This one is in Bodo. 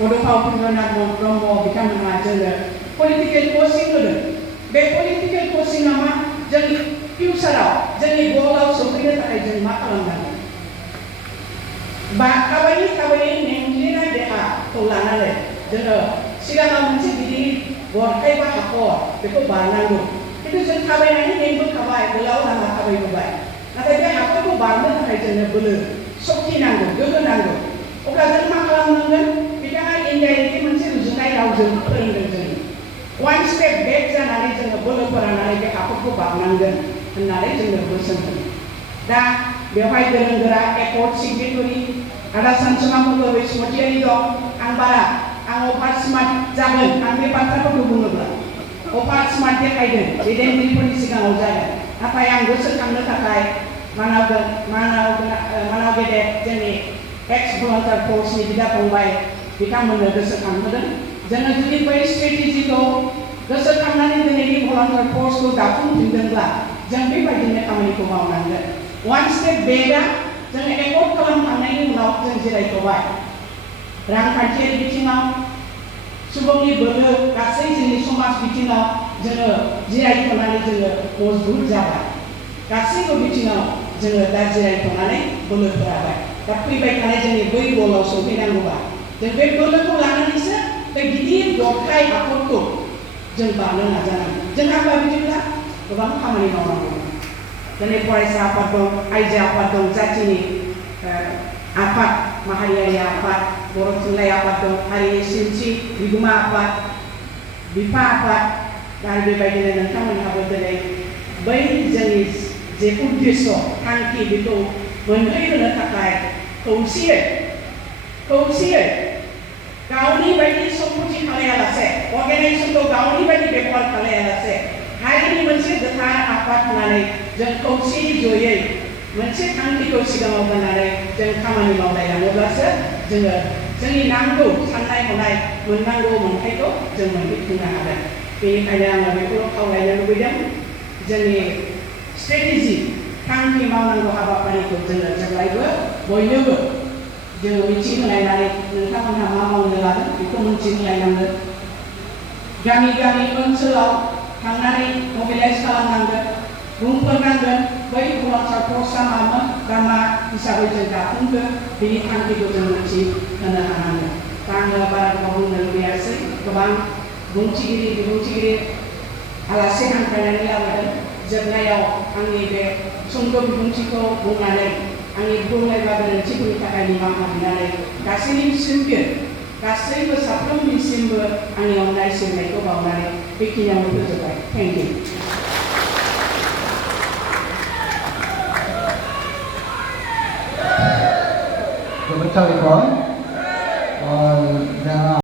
बड'फा उपेन्द्रनाथ ब्रह्म बिथांमोनहा जोंनो पलिटिकेल कचिं होदों। बे पलिटिकेल कचिंआ मा जोंनि फिउचाराव जोंनि गोलाव सौफैनो थाखाय जों मा खालामनांगोन थाबायै मेंग्लिनाय देहाखौ लानानै जोङो सिगाङाव मोनसे गिदिर गरखाय बा हाखर बेखौ बारनांगौ। खिन्थु जों थाबायनानै मेंबोखाबाय, गोलाव लामा थाबायबोबाय, नाथाय बे हाखरखौ बारनो थाखाय जोंनो बोलो सक्ति नांगौ, गोहो नांगौ। अब्ला जों मा खालामनांगोन? बिथाङा इनडाइरेक्टलि मोनसे रुजुनाय रावजों फोरोंदों जों। वान स्टेप बेक जानानै जोङो बोलो फोराननानै बे हाखरखौ बारनांगोन होननानै जोंनो बोसोन होदों। दा बेवहाय गोरों गोरा एकर्ड सिगनेटरि आदा सानसुमा मुंगुर बैसुमतियारि दं। आं अभार स्मार्ट जागोन, आं बे बाथ्राफोरखौ बुङोब्ला अभार स्मार्ट देखायदों दैदेनगिरिफोरनि सिगाङाव जागोन। नाथाय आं गोसोखांनो थाखाय मानाव गेदेर जोंनि एक्स भलन्टियार फर्सनि बिदा फंबाय बिथांमोननो गोसोखांहोदों। जोङो जुदि बै स्ट्रेटेजिखौ गोसोखांनानै दिनैनि भलन्टियार फर्सखौ दाफुंफिनदोंब्ला जों बेबायदिनो खामानिखौ मावनांगोन। वान स्टेप बेकआ जोङो एकर्ड खालामखांनायनि उनाव जों जिरायथ'बाय। रांखान्थियारि बिथिङाव, सुबुंनि बोलो, गासै जोंनि समाज बिथिङाव जोङो जिरायथ'नानै जोङो मजबुत जाबाय। गासैबो बिथिङाव जोङो दा जिरायथ'नानै बोलो फोराबाय। दा फैबाय थानाय जोंनि बै गोलाव सौफैनांगौबा जों बे बोलोखौ लानानैसो बे गिदिर गरखाय हाखरखौ जों बारनो नाजानांगोन। जोंहा बिदिब्ला गोबां खामानि मावनांगौ। दिनै फरायसा आफाद दं, आइजो आफाद दं, जाथिनि आफाद, माहारियारि आफाद, बर' थुनलाइ आफाद दं, हारिनि सिनस्रि बिगोमा आफाद, बिफा आफाद। आरो बेबायदिनो नोंथांमोनहाबो दिनै बै जोंनि जे उद्देश्य थांखि बेखौ मोनहैहोनो थाखाय खौसेयै गावनि बायदि सम्पति खालायालासे, अर्गानाइजेसनखौ गावनि बायदि बेबहार खालायालासे हारिनि मोनसे गोथार आफाद होननानै जों खौसेयै जयै मोनसे थांखिखौ सिगाङाव दोननानै जों खामानि मावलायलाङोब्लासो जोङो जोंनि नांगौ साननाय हनाय मोननांगौ मोन्थायखौ जों मोनफुंनो हागोन। बेनिखायनो आङो बेखौ खावलायनो लुबैदों, जोंनि स्ट्रेटेजि थांखि मावनांगौ हाबाफारिखौ जोङो जेब्लायबो बयनोबो जोङो मिथिहोलायनानै नोंथांमोनहा मा मावनो लादों बेखौ मिथिहोलायनांगोन। गामि गामि ओनसोलाव थांनानै मबिलाइज खालामनांगोन, बुंफोरनांगोन बै भलन्टियार फर्सआ मामोन दा मा हिसाबै जों दाफुंखो बेनि थांखिखौ जों मिथिहोनो हानांगोन। दा आङो बारा गोबाव बुंनो लुबैयासै। गोबां बिबुंथिगिरि आलासि हांख्रायनानै लाबोदों। जोबनायाव आंनि बे सुंद' बिबुंथिखौ बुंनानै आंनि बुंनायबा गोरोन्थिफोरनि थाखाय निमाहा बिनानै गासैबो साफ्रोमनिसिमबो आंनि अननाय सिबिनायखौ बावनानै बेखिनियावनो फोजोबबाय। Thank you. जोबोद साबायखर। दा